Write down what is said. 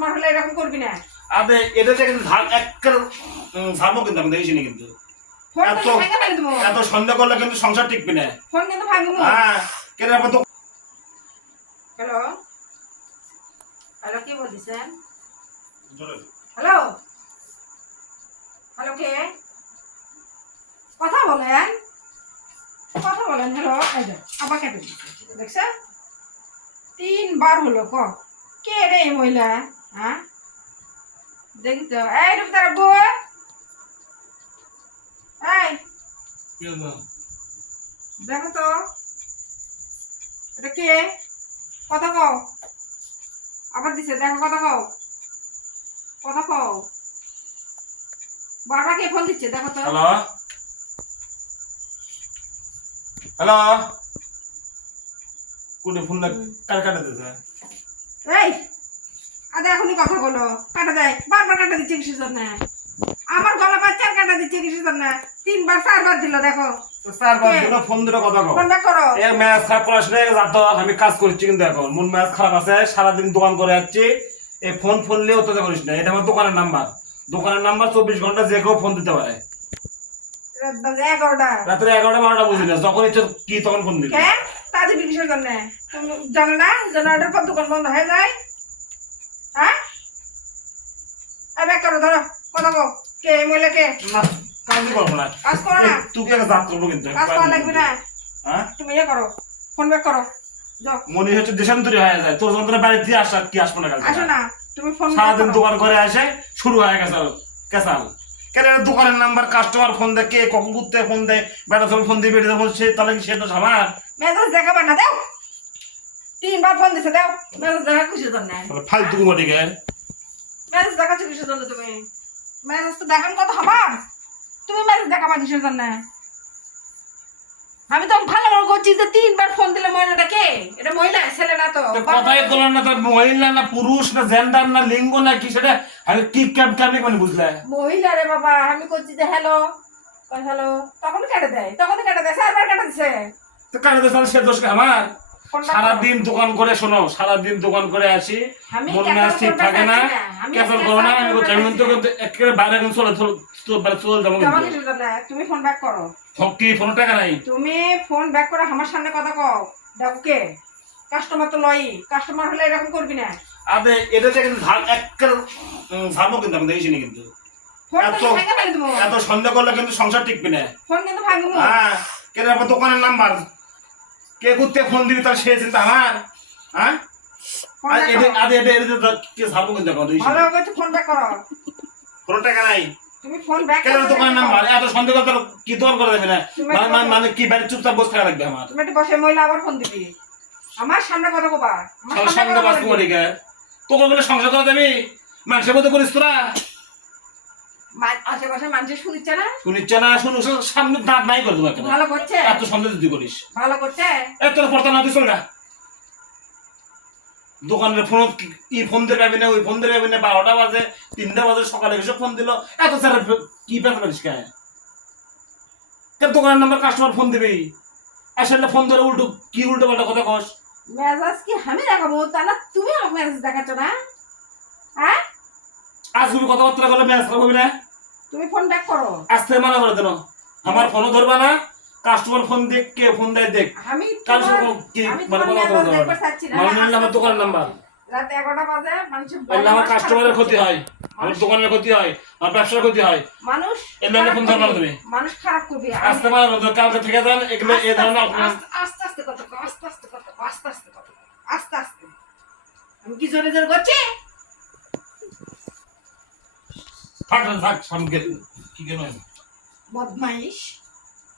Customer হলে এরকম করবি না। আবে এটাতে কিন্তু ধার একটা ঝাড়বো কিন্তু আমি দেখিস কিন্তু। এত- সন্দেহ করলে কিন্তু সংসার টিকবে না। ফোন কিন্তু ভাঙবো হ্যাঁ কেন তো হ্যালো? হ্যালো কে বলছেন হ্যালো? হ্যালো কে? কথা বলেন। কথা বলেন হ্যালো। এই যে আবার কেটে দেখছেন তিনবার হলো ক? কে রে মহিলা? হ্যাঁ? দেখি তো। এই রূপ তার বউ এই দেখো তো। এটা কে? কথা কও। আবার দিছে দেখো কথা কও। কথা কও। বারবার কে ফোন দিচ্ছে দেখো তো। হ্যালো? হ্যালো? কোনে ফোন কার কাটা দিছে? এই! আদে এখনই কথা বলো। কাটা দেয়। বারবার কাটা দিচ্ছে কিসের জন্য? আমার গলা বাচ্চার কাটা দিচ্ছে কিসের জন্য? তিনবার চারবার দিল দেখো। আমি কাজ করছি কিন্তু এখন। মন ম্যাচ খারাপ আছে সারাদিন দোকান করে যাচ্ছি। এই ফোন ফোন নিয়ে অত্যাচার করিস না এটা আমার দোকানের নাম্বার। দোকানের নাম্বার চব্বিশ ঘণ্টা যে কেউ ফোন দিতে পারে। এগারোটা। রাত্রে এগারোটা বারোটা বুঝি না যখন ইচ্ছে কি তখন ফোন দিবি। কে? তা দিবি কিসের জন্য? জানো না? জেনারেটর পর দোকান বন্ধ হয়ে যায়। হ্যাঁ? এই করো ধরো কথা কও। কে মহিলা কে? না করব না কাজ করো না? তুই একটা জাত করব কিন্তু কাজ করা লাগবে না। হ্যাঁ? তুমি ইয়ে করো ফোন ব্যাক করো। মনে হচ্ছে দেশান্তরি হয়ে যায়। তোর যন্ত্রণা বাড়ি দিয়ে আসা কি আসব না কালকে? আসো না তুমি ফোন সারাদিন দোকান করে আসে শুরু হয়ে গেছে কেসাল কেন দোকানের নাম্বার কাস্টমার ফোন দেয় কে কখন ঘুরতে ফোন দেয় বেটা ফোন দিয়ে বেটে বলছে তাহলে কি সে তো মেজাজ দেখাবার না দাও। তিনবার ফোন দিছে দাও। মেজাজ দেখা জন্য? ফালতু দেখাচ্ছ কিসের জন্য তুমি? মেজাজ তো দেখান কত হবার তুমি মেজাজ দেখাবা কিসের জন্য? আমি তো ভালো করে করছি যে তিনবার ফোন দিলে মহিলাটা কে? এটা মহিলা ছেলে না তো। কথাই বললাম না তোর মহিলা না পুরুষ না জেন্ডার না লিঙ্গ না কি সেটা? আমি কি ক্যাব ক্যাবলি মানে বুঝলে? মহিলা রে বাবা আমি করছি যে হ্যালো হ্যালো তখন কেটে দেয় তখন কেটে দেয় চারবার কেটে দিছে। তো তো সে দোষ আমার? সারাদিন দোকান করে শোনো সারাদিন দোকান করে আসি আমি মন মেজাজ ঠিক থাকে না ক্যান্সেল করো না আমি করছি আমি কিন্তু একেবারে বাইরে এখন চলে চলে চলে যাব তুমি ফোন ব্যাক করো। কি ফোন টাকা নাই। তুমি ফোন ব্যাক করে আমার সামনে কথা কও দেখো কে কাস্টমার তো লই কাস্টমার হলে এরকম করবি না। আবে এটাতে কিন্তু ধার একটা ঝাড়বো কিন্তু আমি দেখিস কিন্তু। এত- সন্দেহ করলে কিন্তু সংসার টিকবে না। ফোন কিন্তু ভাঙবো। হ্যাঁ কেন? দোকানের নাম্বার কে করতে ফোন দিবি তার সে চিন্তা আমার হ্যাঁ? আর back এদের করো। আর এদের এদের কে কিন্তু ভালো করে ফোন ব্যাক করো। কোনো টাকা নাই তুমি ফোন ব্যাক কেন দোকানের নাম্বার? এত সন্দেহ করতে কি দোকান করে দেবে না মানে- মানে- মানে কি বাড়ি চুপচাপ বসে থাকা লাগবে আমার? তুমি একটু বসে মহিলা আবার ফোন দিবি। আমার সামনে কথা আমার সামনে বাস তোকে বলে সংসার করে দেবি মানুষের মধ্যে করিস তোরা? আশেপাশে মানুষের শুনিচ্ছে না? শুনিচ্ছে না শুনু শুনু, সামনে দাঁত নাই করে একেবারে। ভালো করছে? এত সন্দেহ তুই করিস। ভালো করছে? এ তোর পড়তা না চল না দোকানের ফোন ই ফোন দিয়ে পাবি না ওই ফোন দিয়ে পাবি না বারোটা বাজে তিনটা বাজে সকালে এসে ফোন দিল। এত স্যার কি পেতে পারিস কে? তোর দোকানের নাম্বার কাস্টমার ফোন দিবি। আসলে ফোন ধরে উল্টো কি উল্টো পাল্টা কথা কস? মেজাজ কি আমি দেখাবো? তাহলে তুমি মেজাজ দেখাচ্ছ না? হ্যাঁ? আজ তুমি কথাবার্তা করলে ম্যাচ খারাপ হবে না? তুমি ফোন ব্যাক করো। আসতে মানা করে দেন আমার ফোনও ধরবা না কাস্টমার ফোন দেখ কে ফোন দেয় দেখ। আমি কার তোমার- সঙ্গে কি মানে পারবে চাচ্ছি মানুষ আমার দোকানের নাম্বার রাত এগারোটা বাজে মানুষের এলে আমার কাস্টমারের ক্ষতি হয়। আমার দোকানের ক্ষতি হয় আমার ব্যবসার ক্ষতি হয়। মানুষ এর ফোন ধরবা তুমি? মানুষ খারাপ করবে। আসতে পারো না, কালকে থেকে যান এগুলো এ ধরনের আস্তে আস্তে- আস্তে আস্তে কথা আস্তে আস্তে কথা আস্তে আস্তে কথা আস্তে আস্তে। আমি কি জোরে জোরে করছি? থাক থাক সামনে কি কেন বদমাইশ।